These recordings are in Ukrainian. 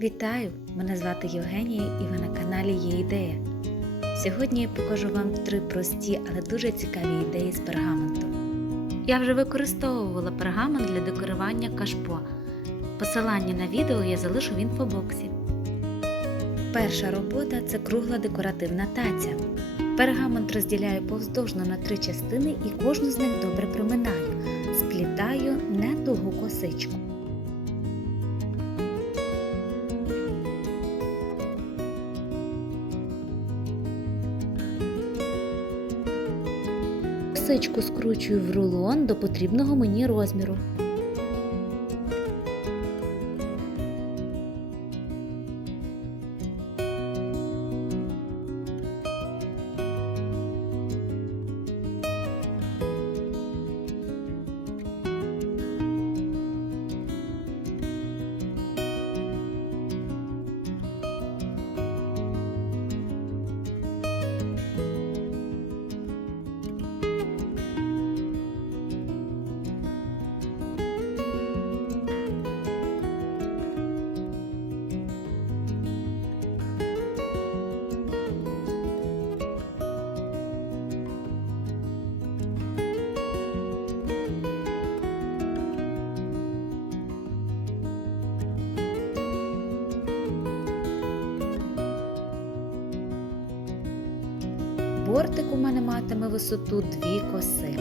Вітаю! Мене звати Євгенія і ви на каналі Є ідея. Сьогодні я покажу вам три прості, але дуже цікаві ідеї з пергаменту. Я вже використовувала пергамент для декорування кашпо. Посилання на відео я залишу в інфобоксі. Перша робота це кругла декоративна таця. Пергамент розділяю повздовжно на три частини і кожну з них добре приминаю. Сплітаю не тугу косичку. Косичку скручую в рулон до потрібного мені розміру. Бортик у мене матиме висоту дві коси.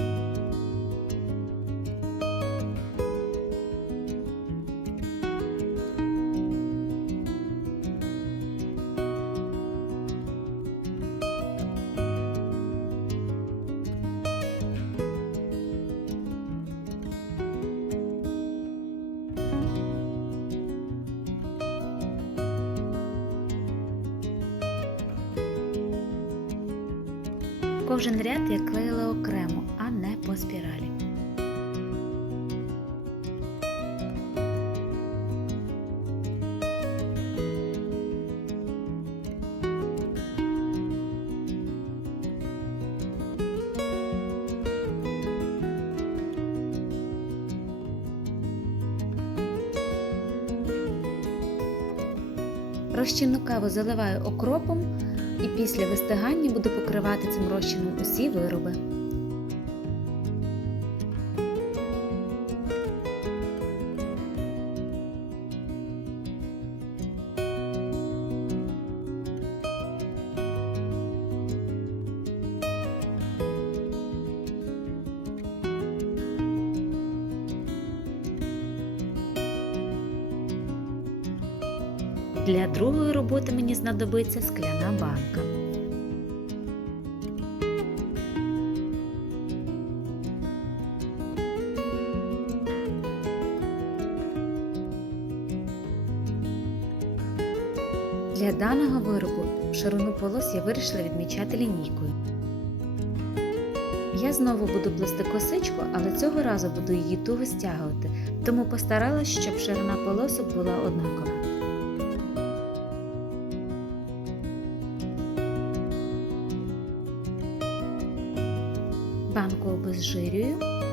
Кожен ряд я клеїла окремо, а не по спіралі. Розчинну каву заливаю окропом і після вистигання буду покривати цим розчином усі вироби. Для другої роботи мені знадобиться скляна банка. Для даного виробу ширину полос я вирішила відмічати лінійкою. Я знову буду плести косичку, але цього разу буду її туго стягувати, тому постаралась, щоб ширина полосок була однакова. Банку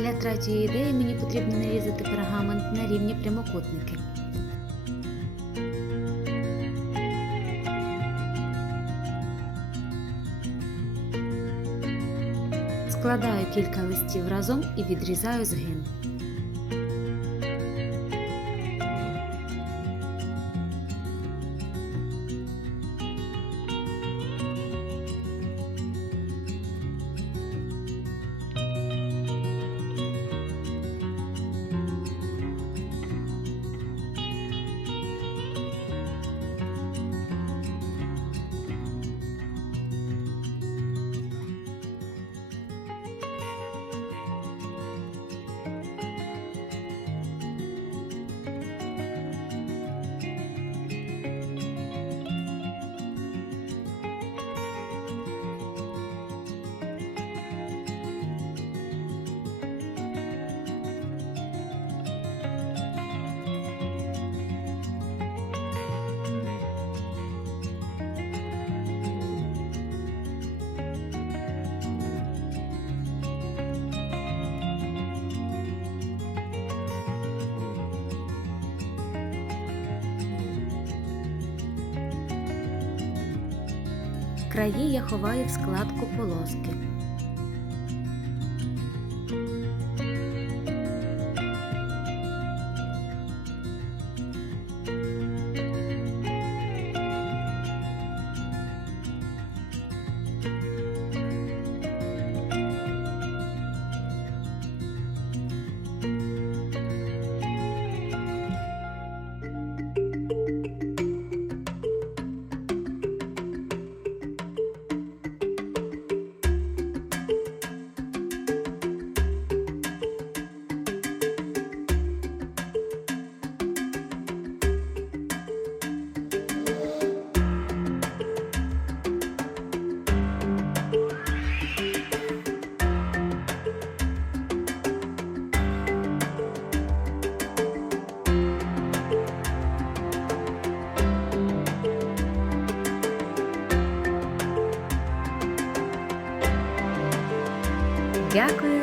Для третьої ідеї мені потрібно нарізати пергамент на рівні прямокутники. Складаю кілька листів разом і відрізаю згин. Краї я ховаю в складку полоски. Дякую